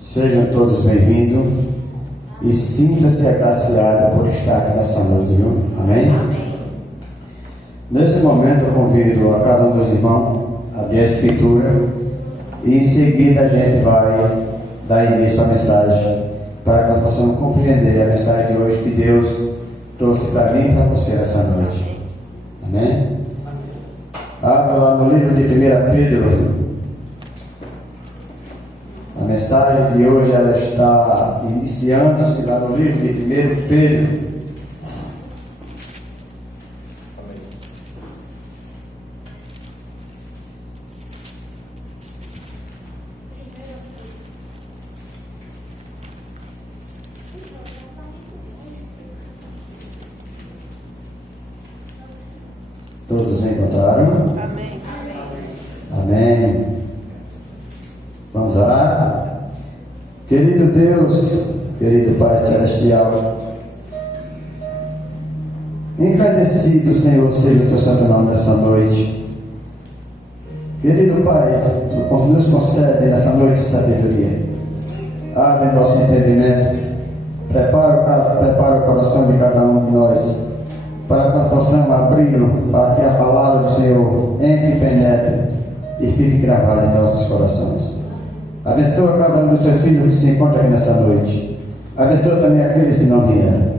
Sejam todos bem-vindos e sinta-se agraciado por estar aqui nessa noite, viu? Amém? Amém. Nesse momento eu convido a cada um dos irmãos a abrir a Escritura e em seguida a gente vai dar início à mensagem para que nós possamos compreender a mensagem de hoje que Deus trouxe para mim e para você essa noite. Amém? Abra lá no livro de 1 Pedro. A mensagem de hoje ela está iniciando-se lá no livro de 1 Pedro. Todos encontraram? Amém. Amém. Vamos orar? Querido Deus, querido Pai Celestial, engrandecido, Senhor, seja o teu santo nome nessa noite. Querido Pai, nos concede nessa noite sabedoria. Abre nosso entendimento. Prepara o coração de cada um de nós, para que nós possamos abri-lo, para que a palavra do Senhor entre e penetre e fique gravada em nossos corações. Abençoa cada um dos teus filhos que se encontra aqui nessa noite. Abençoa também aqueles que não vieram.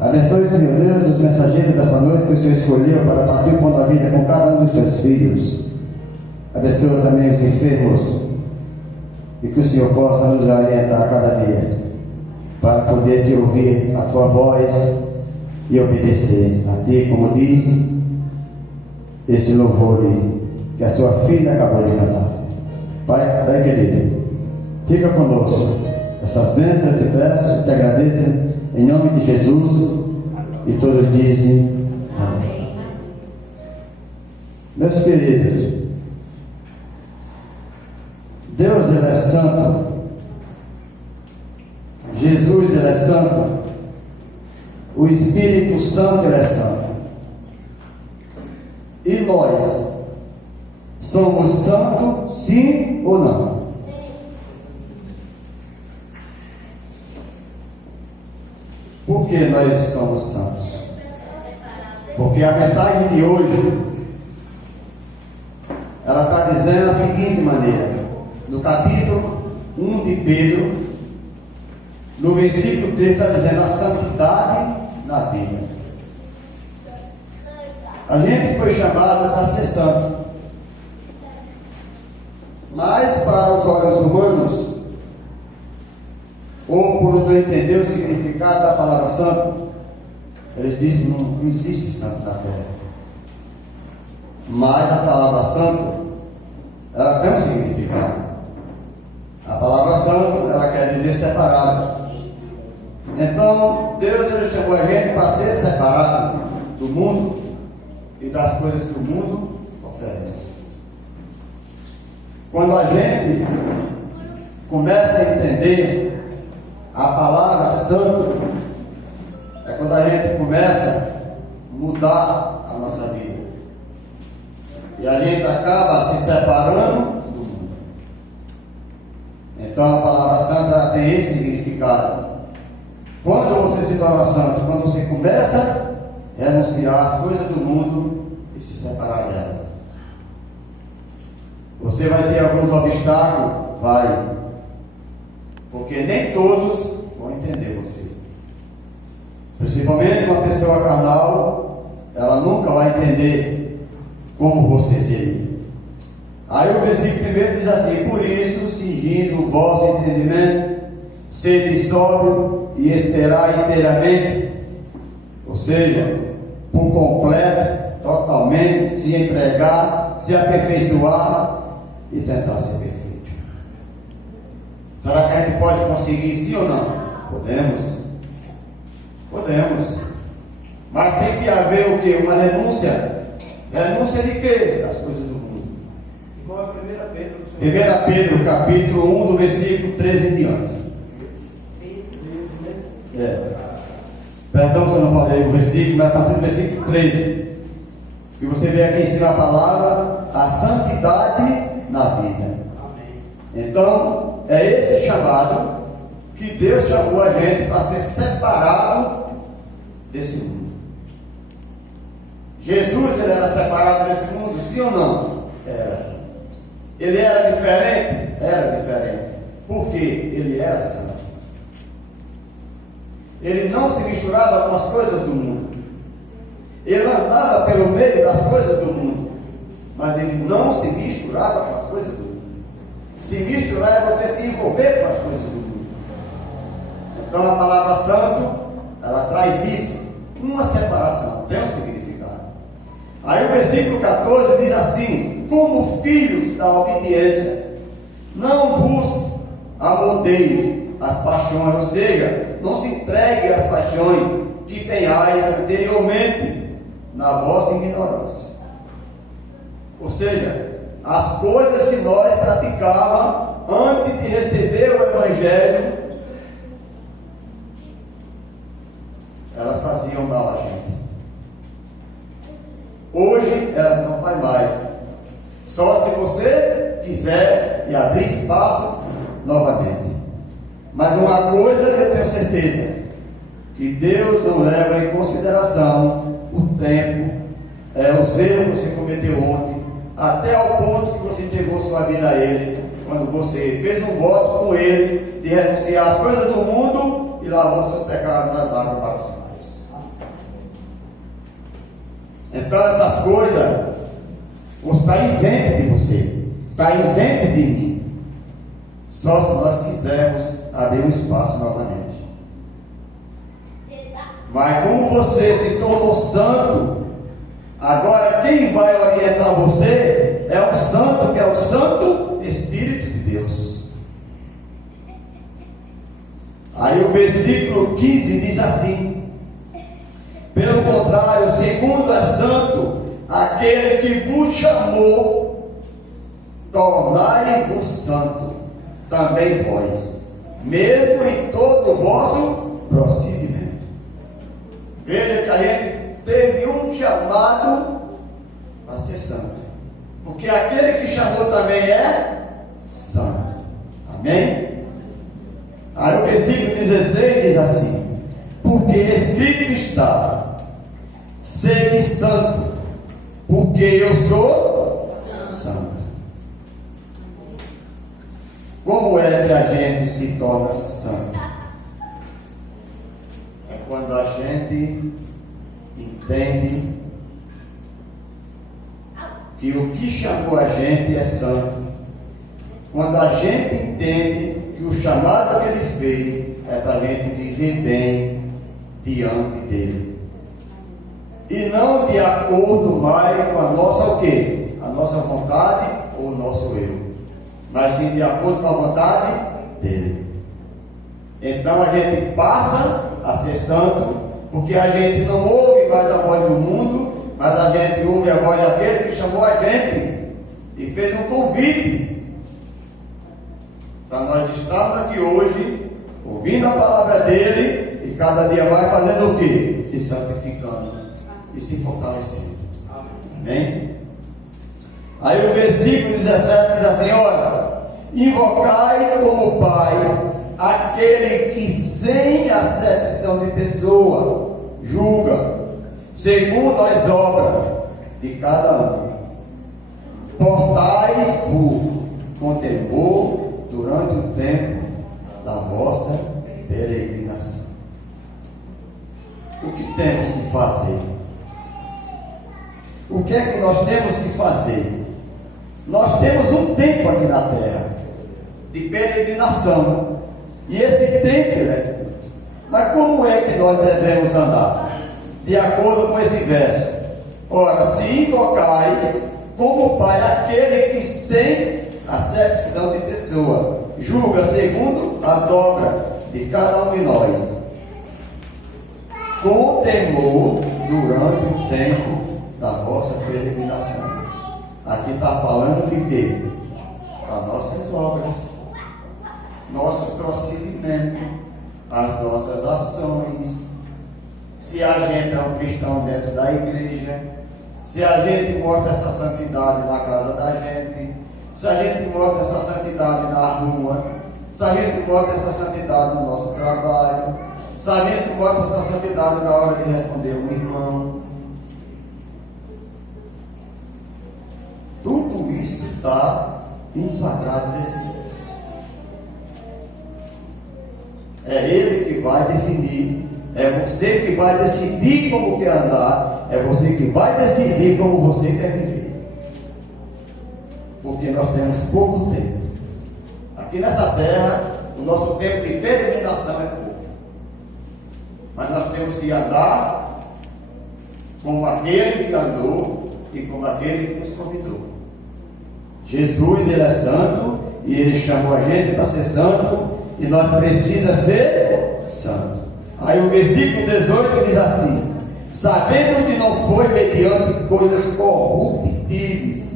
Abençoe, Senhor Deus, os mensageiros dessa noite que o Senhor escolheu para partir o pão da vida com cada um dos teus filhos. Abençoa também os enfermos e que o Senhor possa nos orientar a cada dia para poder te ouvir a tua voz e obedecer a ti, como diz este louvor que a sua filha acabou de cantar. Pai querido, fica conosco. Essas bênçãos eu te peço, eu te agradeço em nome de Jesus. E todos dizem amém. Meus queridos, Deus ele é santo, Jesus ele é santo, o Espírito Santo ele é santo, e nós somos santos, sim ou não? Por que nós somos santos? Porque a mensagem de hoje ela está dizendo da seguinte maneira, no capítulo 1 de Pedro, no versículo 3 está dizendo a santidade na vida. A gente foi chamado para ser santo, mas para os olhos humanos, ou por não entender o significado da palavra santo, eles dizem que não existe santo na terra. Mas a palavra santo, ela tem um significado. A palavra santo, ela quer dizer separado. Então, Deus ele chamou a gente para ser separado do mundo e das coisas que o mundo oferece. Quando a gente começa a entender a palavra santo, é quando a gente começa a mudar a nossa vida. E a gente acaba se separando do mundo. Então a palavra santa tem esse significado. Quando você se torna santo, quando você começa a renunciar às coisas do mundo e se separar delas. Você vai ter alguns obstáculos? Vai. Porque nem todos vão entender você. Principalmente uma pessoa carnal, ela nunca vai entender como você seria. Aí o versículo primeiro diz assim: por isso, cingindo o vosso entendimento, sede sóbrio e esperar inteiramente, ou seja, por completo, totalmente, se empregar, se aperfeiçoar e tentar ser perfeito. Será que a gente pode conseguir sim ou não? Podemos. Mas tem que haver o quê? Uma renúncia. Renúncia de quê? Das coisas do mundo. Igual a 1 Pedro. 1 Pedro, capítulo 1, do versículo 13 em diante. Perdão se eu não falei o versículo, mas a partir do versículo 13. Que você vê aqui em cima a palavra, a santidade na vida. Amém. Então, é esse chamado que Deus chamou a gente para ser separado desse mundo. Jesus, ele era separado desse mundo, sim ou não? Era. Ele era diferente? Era diferente. Por quê? Ele era santo. Ele não se misturava com as coisas do mundo. Ele andava pelo meio das coisas do mundo, mas ele não se misturava com as coisas do mundo. Se misturar é você se envolver com as coisas do mundo. Então a palavra santo, ela traz isso, uma separação, tem um significado. Aí o versículo 14 diz assim: como filhos da obediência, não vos amoldeis às paixões, ou seja, não se entregue às paixões que tenhais anteriormente na vossa ignorância. Ou seja, as coisas que nós praticávamos antes de receber o Evangelho, elas faziam mal a gente. Hoje elas não fazem mais. Só se você quiser e abrir espaço novamente. Mas uma coisa eu tenho certeza, que Deus não leva em consideração o tempo, os erros que você cometeu ontem, até ao ponto que você entregou sua vida a Ele, quando você fez um voto com Ele de renunciar às coisas do mundo e lavou seus pecados nas águas batismais. Então essas coisas está isento de você, está isento de mim, só se nós quisermos abrir um espaço novamente. Mas como você se tornou santo, agora quem vai orientar você é o santo, que é o Santo Espírito de Deus. Aí o versículo 15 diz assim: pelo contrário, segundo é santo aquele que vos chamou, tornai-vos santo também vós, mesmo em todo o vosso procedimento. Veja que a gente teve um chamado a ser santo, porque aquele que chamou também é santo. Amém? Aí o versículo 16 diz assim: porque escrito está, sede santo, porque eu sou santo. Como é que a gente se torna santo? É quando a gente entende que o que chamou a gente é santo. Quando a gente entende que o chamado que Ele fez é para a gente viver bem diante dEle. E não de acordo mais com a nossa o quê? A nossa vontade ou o nosso eu. Mas sim de acordo com a vontade dEle. Então a gente passa a ser santo, porque a gente não ouve mais a voz do mundo, mas a gente ouve a voz daquele que chamou a gente e fez um convite para nós estarmos aqui hoje, ouvindo a palavra dele e cada dia mais fazendo o quê? Se santificando e se fortalecendo. Amém? Aí o versículo 17 diz assim: olha, invocai como Pai aquele que sem acepção de pessoa julga segundo as obras de cada um. Portais-vos com temor durante o tempo da vossa peregrinação. O que temos que fazer? O que é que nós temos que fazer? Nós temos um tempo aqui na terra de peregrinação, e esse tempo é curto. Mas como é que nós devemos andar? De acordo com esse verso: ora, se invocais como Pai aquele que sem acepção de pessoa julga segundo a dobra de cada um de nós, com temor durante o tempo da vossa peregrinação. Aqui está falando de quê? Das nossas obras, nossos procedimentos, as nossas ações. Se a gente é um cristão dentro da igreja, se a gente mostra essa santidade na casa da gente, se a gente mostra essa santidade na rua, Sargento mostra essa santidade no nosso trabalho. Sargento mostra essa santidade na hora de responder um irmão. Tudo isso está enquadrado nesse texto. É Ele que vai definir. É você que vai decidir como quer andar. É você que vai decidir como você quer viver. Porque nós temos pouco tempo. Aqui nessa terra, o nosso tempo de peregrinação é pouco. Mas nós temos que andar como aquele que andou e como aquele que nos convidou. Jesus, Ele é santo e Ele chamou a gente para ser santo e nós precisamos ser santos. Aí o versículo 18 diz assim: sabendo que não foi mediante coisas corruptíveis,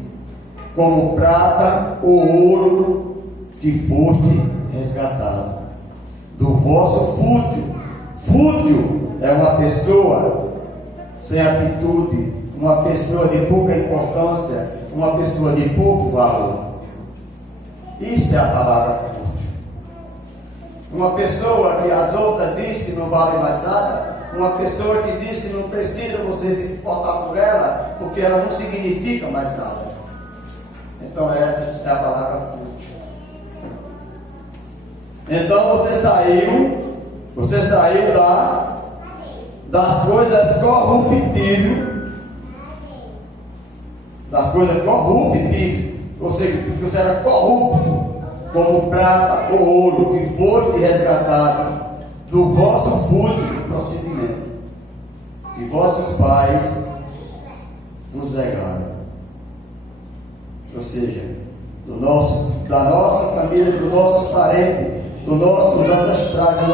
como prata ou ouro, que foste resgatado do vosso fútil. Fútil é uma pessoa sem atitude, uma pessoa de pouca importância, uma pessoa de pouco valor. Isso é a palavra fútil. Uma pessoa que as outras dizem que não vale mais nada, uma pessoa que diz que não precisa você se importar por ela, porque ela não significa mais nada. Então essa é a palavra fútil. Então você saiu das coisas corruptíveis, ou seja, que você era corrupto, como prata ou ouro, que foste resgatado do vosso fútil procedimento, que vossos pais vos legaram. Ou seja, da nossa família, dos nossos parentes, dos ancestrais, da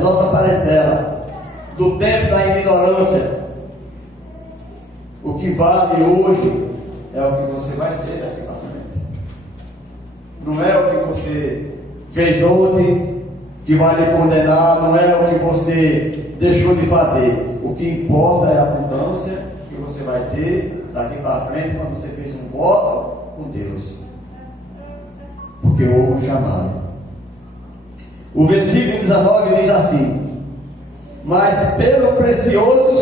nossa parentela, do tempo da ignorância. O que vale hoje é o que você vai ser daqui para frente. Não é o que você fez ontem que vai lhe condenar, não é o que você deixou de fazer. O que importa é a mudança que você vai ter daqui para frente quando você fez um voto com Deus. Porque houve um chamado. O versículo 19 diz assim: mas pelo precioso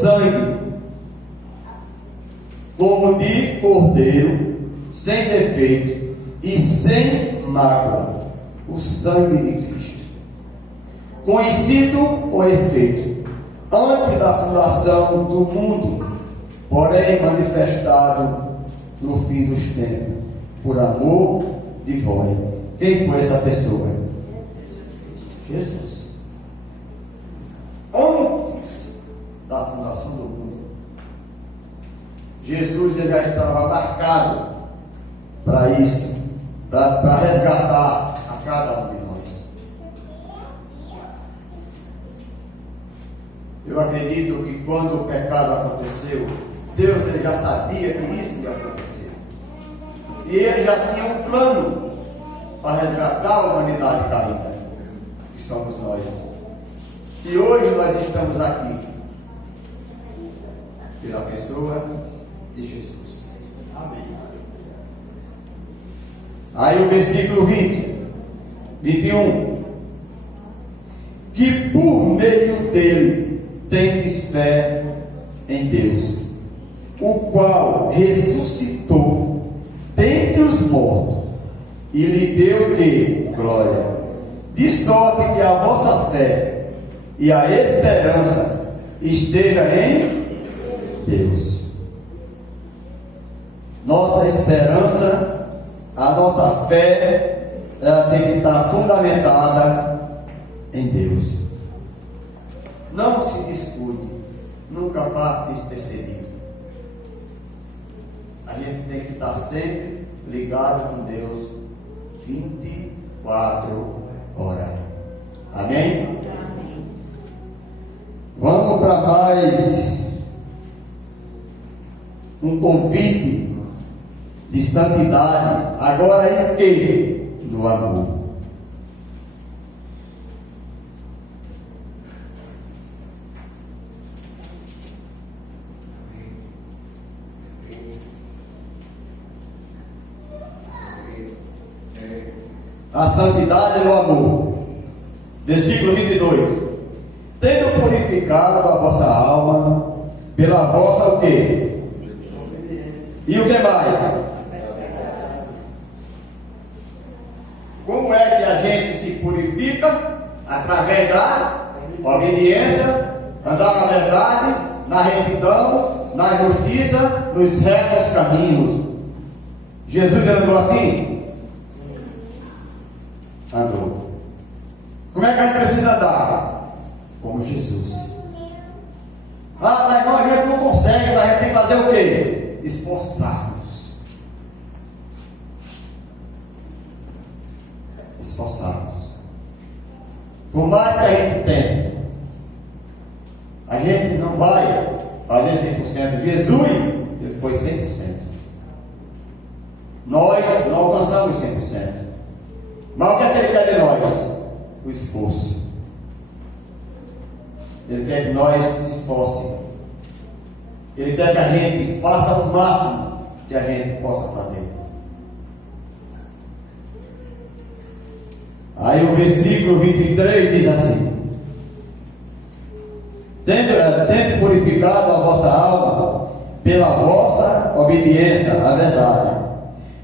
sangue, como de cordeiro, sem defeito e sem mácula, o sangue de Cristo, conhecido com efeito, antes da fundação do mundo, porém manifestado no fim dos tempos, por amor de vós. Quem foi essa pessoa? Jesus. Antes da fundação do mundo, Jesus ele já estava marcado para isso, para resgatar a cada um de nós. Eu acredito que quando o pecado aconteceu, Deus ele já sabia que isso ia acontecer. E Ele já tinha um plano para resgatar a humanidade caída, que somos nós. E hoje nós estamos aqui, pela pessoa de Jesus. Amém. Aí o versículo 21. Que por meio dele tendes fé em Deus, o qual ressuscitou dentre os mortos e lhe deu que? Glória. De sorte que a vossa fé e a esperança esteja em Deus. Nossa esperança, a nossa fé, ela tem que estar fundamentada em Deus. Não se descuide, nunca passe despercebido. A gente tem que estar sempre ligado com Deus 24 horas. Amém? Amém. Vamos para mais um convite de santidade. Agora em quê? No amor. a santidade no amor. Versículo 22. Tendo purificado a vossa alma pela vossa o quê? E o que mais? Como é que a gente se purifica? Através da obediência, andar na verdade, na retidão, na justiça, nos retos caminhos. Jesus andou assim? Andou. Como é que a gente precisa andar? Como Jesus. Ah, mas não, a gente não consegue, mas a gente tem que fazer o quê? Esforçar-nos. Esforçar-nos. Por mais que a gente tente, a gente não vai fazer 100%. Jesus, ele foi 100%. Nós não alcançamos 100%. Mas o que é que ele quer de nós? O esforço. Ele quer que nós se esforcemos. Ele quer que a gente faça o máximo que a gente possa fazer. Aí o versículo 23 diz assim: tendo purificado a vossa alma pela vossa obediência à verdade,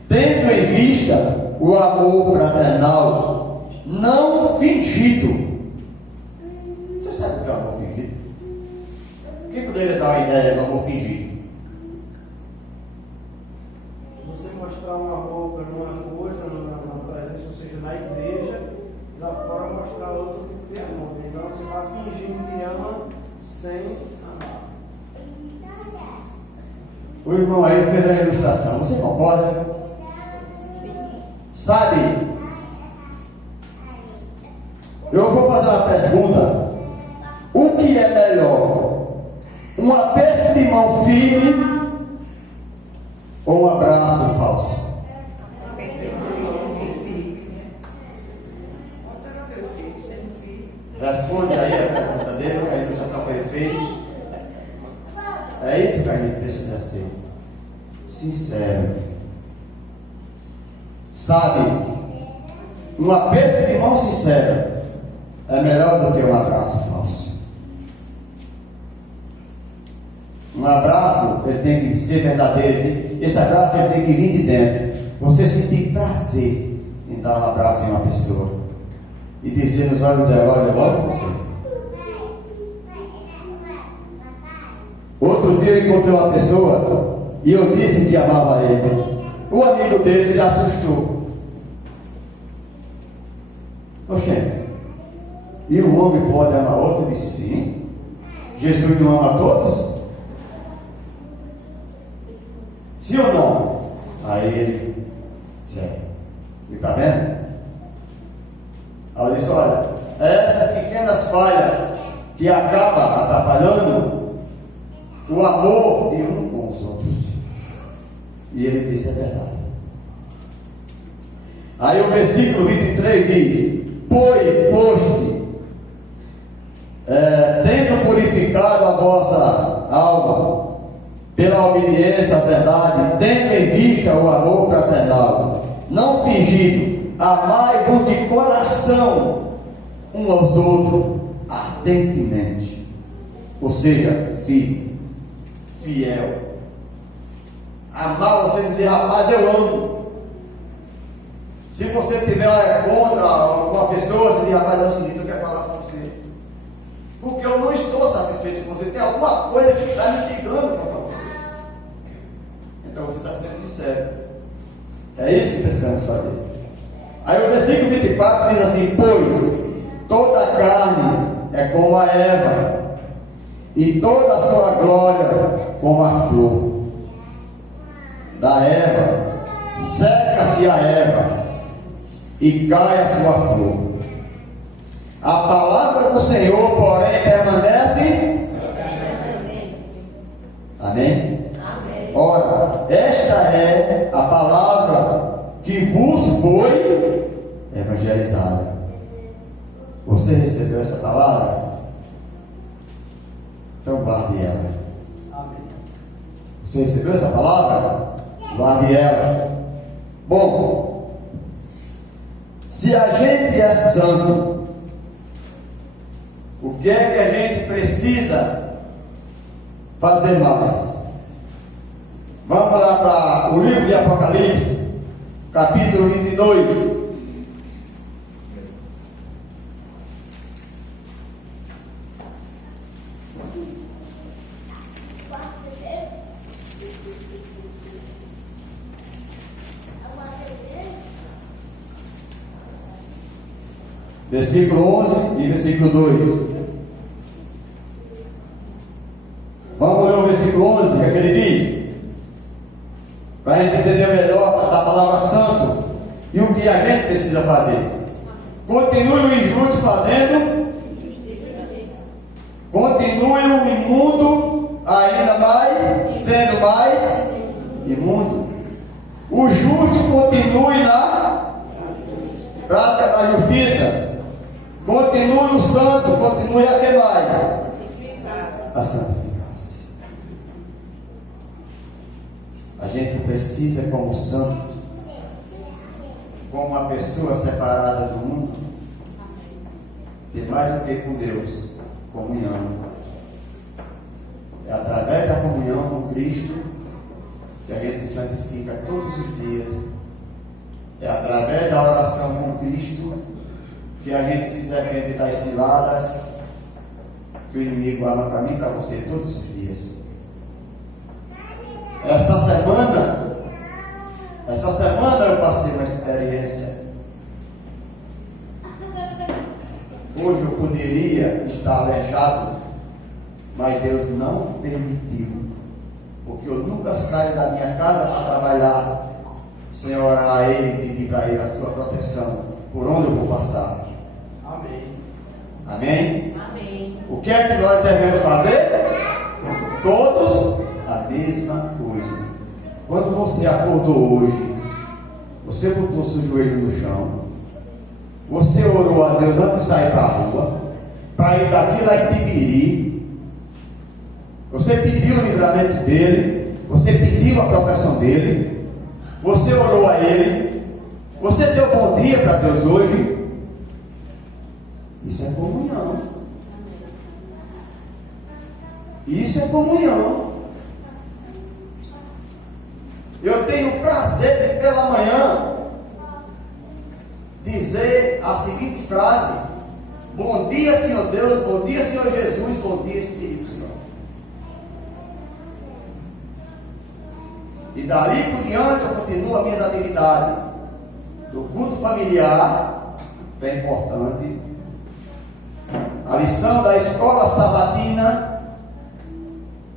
tendo em vista o amor fraternal não fingido. Você sabe o que é amor fingido? Quem poderia dar uma ideia do amor fingido? Você mostrar um amor para uma coisa, na presença, ou seja, na igreja, e lá fora mostrar outro tipo de amor. Então você está fingindo que ama sem amar. O irmão aí fez a ilustração. Você concorda? Sabe, eu vou fazer uma pergunta: o que é melhor? Um aperto de mão firme ou um abraço falso? Responde aí a pergunta dele, a ilustração foi feita. É isso que a gente precisa ser: sincero. Sabe, um aperto de mão sincero é melhor do que um abraço falso. Um abraço, ele tem que ser verdadeiro. Esse abraço ele tem que vir de dentro. Você sentir prazer em dar um abraço em uma pessoa e dizer nos olhos dela: olha, eu amo você. Outro dia eu encontrei uma pessoa e eu disse que amava ele. O amigo dele se assustou. Oxente, e um homem pode amar outro? Eu disse: sim. Jesus não ama todos? Sim ou não? Aí ele disse: e está vendo? Aí eu disse: olha, essas pequenas falhas que acabam atrapalhando o amor de um com os outros. E ele disse: é verdade. Aí o versículo 23 diz: pois foste, tendo purificado a vossa alma pela obediência à verdade, tendo em vista o amor fraternal não fingido, amai-vos de coração um aos outros ardentemente. Ou seja, fiel. Amar, você dizer: rapaz, eu amo. Se você tiver contra alguma pessoa, você diz: rapaz, é o seguinte, eu quero falar com você, porque eu não estou satisfeito com você, tem alguma coisa que está me pegando para você. Então você está sendo sincero. É isso que precisamos fazer. Aí o versículo 24 diz assim: pois toda a carne é como a erva, e toda a sua glória como a flor da erva. Seca-se a erva e cai a sua flor. A palavra do Senhor, porém, permanece. Amém? Amém. Ora, esta é a palavra que vos foi evangelizada. Você recebeu essa palavra? Então guarde ela. Amém. Você recebeu essa palavra? Guarde ela. Bom, Se a gente é santo, o que é que a gente precisa fazer mais? Vamos lá para o livro de Apocalipse, capítulo 22. Versículo 11 e versículo 2. Vamos ler o versículo 11, o que é que ele diz? Para a gente entender melhor da palavra santo e o que a gente precisa fazer. Continue o injusto fazendo, continue o imundo ainda mais, sendo mais imundo. O justo continue na prática da justiça. Continue o santo, continue a que mais? A santificar-se. A gente precisa, como santo, como uma pessoa separada do mundo, ter mais do que com Deus, comunhão. É através da comunhão com Cristo que a gente se santifica todos os dias. É através da oração com Cristo que a gente se defende das ciladas que o inimigo arma para mim e para você todos os dias. Essa semana eu passei uma experiência. Hoje eu poderia estar aleijado, mas Deus não permitiu, porque eu nunca saio da minha casa para trabalhar sem orar a Ele e pedir para Ele a sua proteção por onde eu vou passar. Amém. Amém? Amém. O que é que nós devemos fazer? Todos a mesma coisa. Quando você acordou hoje, você botou seu joelho no chão, você orou a Deus antes de sair para a rua, para ir daqui lá em Tibiri, você pediu o livramento dele, você pediu a proteção dele, você orou a ele, você deu bom dia para Deus hoje. Isso é comunhão. Isso é comunhão. Eu tenho o prazer de pela manhã dizer a seguinte frase: bom dia, Senhor Deus, bom dia, Senhor Jesus, bom dia, Espírito Santo. E dali por diante eu continuo as minhas atividades do culto familiar, que é importante, a lição da escola sabatina.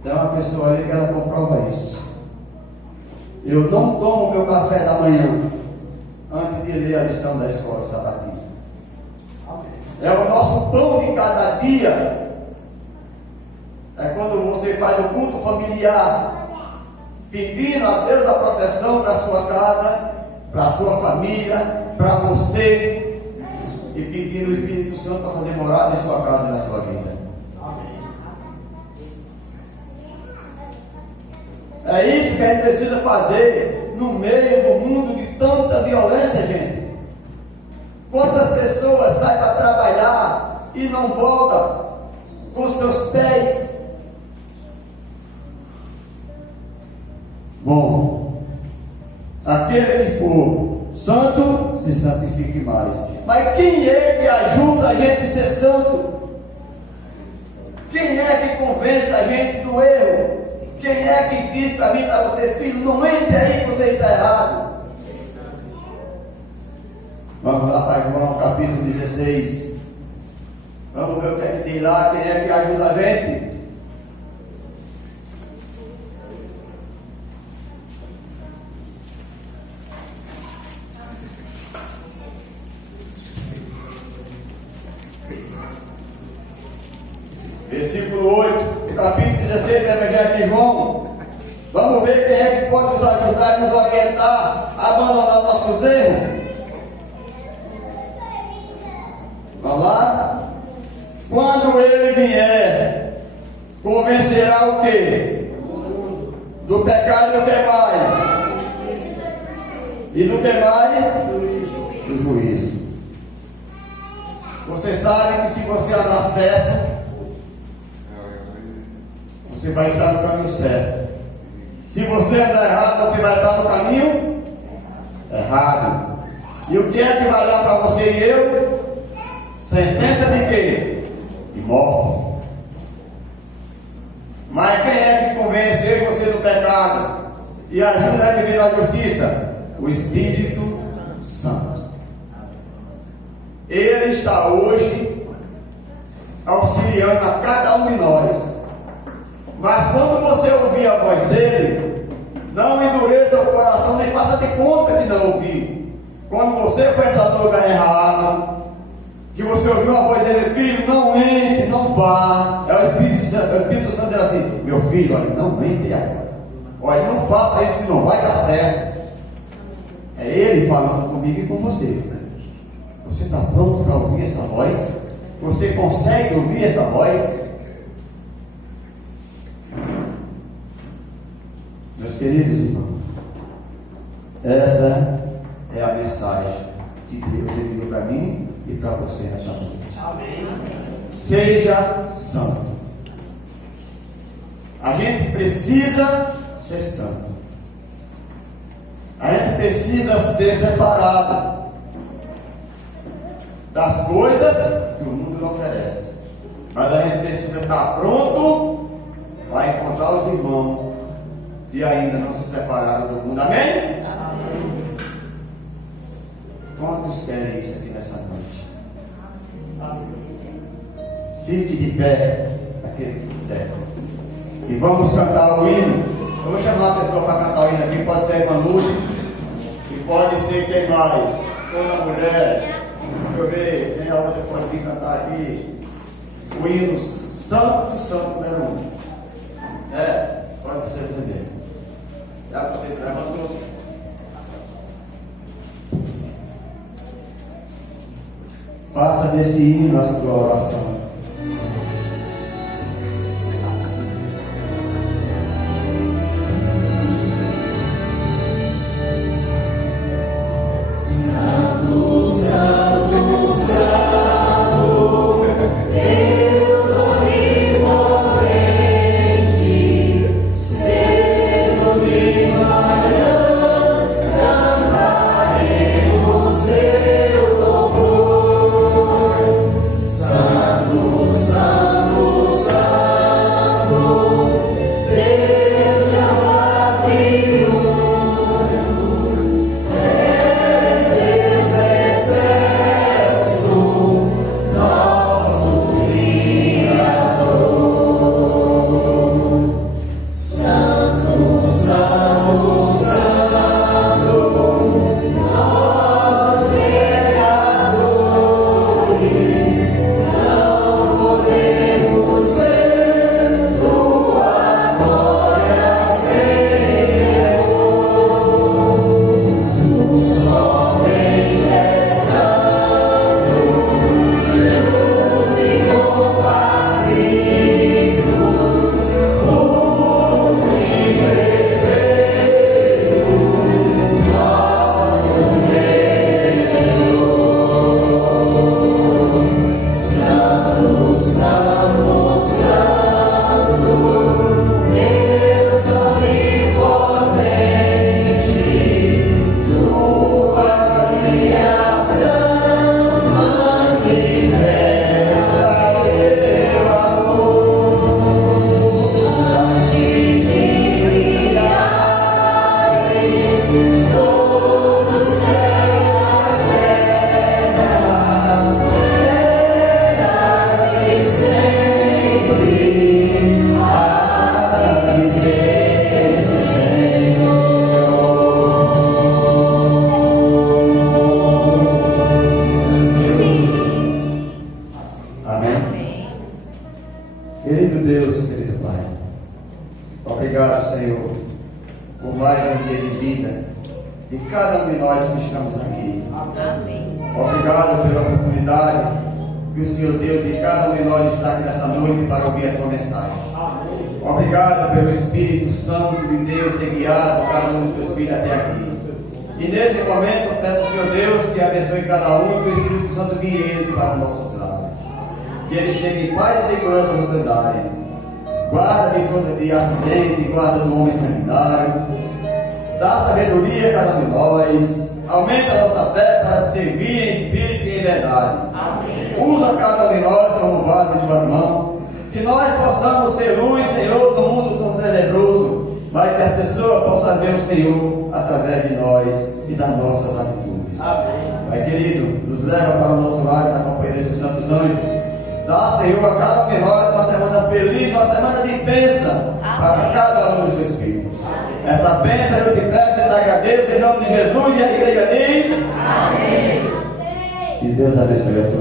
Tem uma pessoa ali que ela comprova isso. Eu não tomo meu café da manhã antes de ler a lição da escola sabatina. É o nosso pão de cada dia. É quando você faz o culto familiar, pedindo a Deus a proteção para a sua casa, para a sua família, para você, e pedindo o Espírito Santo para fazer morada em sua casa e na sua vida. É isso que a gente precisa fazer no meio do mundo de tanta violência, gente. Quantas pessoas saem para trabalhar e não voltam com seus pés? Bom, aquele que for santo, se santifique mais. Mas quem é que ajuda a gente a ser santo? Quem é que convence a gente do erro? Quem é que diz para mim, para você, filho, não entre aí que você está errado? Vamos lá para João capítulo 16. Vamos ver o que é que diz lá, quem é que ajuda a gente? Versículo 8, capítulo 16 do Evangelho de João. Vamos ver quem é que pode nos ajudar e nos orientar a abandonar nossos erros. Vamos lá? Quando ele vier, convencerá o quê? Do pecado e do que mais? E do que mais? Do juízo. Você sabe que se você andar certo, você vai estar no caminho certo. Se você andar errado, você vai estar no caminho errado. E o que é que vai dar para você e eu? Sentença de quê? De morte. Mas quem é que convence eu e você do pecado e ajuda a viver na justiça? O Espírito Santo. Ele está hoje auxiliando a cada um de nós. Mas quando você ouvir a voz dele, não endureça o coração, nem faça de conta que não ouviu. Quando você for entrar no lugar errado, que você ouviu a voz dele, filho, não entre, não vá. É o Espírito Santo diz assim, meu filho, olha, não entre agora. Olha, não faça isso que não vai dar certo. É ele falando comigo e com você. Você está pronto para ouvir essa voz? Você consegue ouvir essa voz? Meus queridos irmãos, essa é a mensagem que Deus enviou para mim e para você nessa noite. Amém. Seja santo. A gente precisa ser santo. A gente precisa ser separado das coisas que o mundo não oferece. Mas a gente precisa estar pronto para encontrar os irmãos que ainda não se separaram do mundo. Amém? Amém. Quantos querem isso aqui nessa noite? Amém. Fique de pé, aquele que puder. E vamos cantar o hino. Eu vou chamar a pessoa para cantar o hino aqui. Pode ser a irmã Lúcia. E pode ser quem mais? Toda mulher. Deixa eu ver. Quem é a outra que pode vir cantar aqui? O hino Santo, Santo número 1. Pode você receber. Já que você levantou. Faça desse hino a sua oração. Querido Deus, querido Pai, obrigado, Senhor, por mais um dia de vida de cada um de nós que estamos aqui. Amém. Obrigado pela oportunidade que o Senhor deu de cada um de nós estar aqui nessa noite para ouvir a tua mensagem. Obrigado pelo Espírito Santo de Deus ter guiado cada um dos seus filhos até aqui. E nesse momento, peço, Senhor Deus, que abençoe cada um, que o Espírito Santo guie eles para os nossos lares. Que eles cheguem em paz e segurança no seu lar. Guarda de acidente, guarda do homem sanguinário. Dá sabedoria a cada um de nós. Aumenta a nossa fé para te servir em espírito e em verdade. Amém. Usa cada um de nós como vaso de tuas mãos. Que nós possamos ser luz, Senhor, no mundo tão tenebroso, mas que a pessoa possa ver o Senhor através de nós e das nossas atitudes. Amém. Pai querido, nos leva para o nosso lar na companhia dos santos anjos. Dá, Senhor, a cada um de nós uma semana feliz, uma semana de bênção para cada um dos seus filhos. Essa bênção eu te peço e te agradeço em nome de Jesus, e a igreja diz: Amém. E Deus abençoe a todos.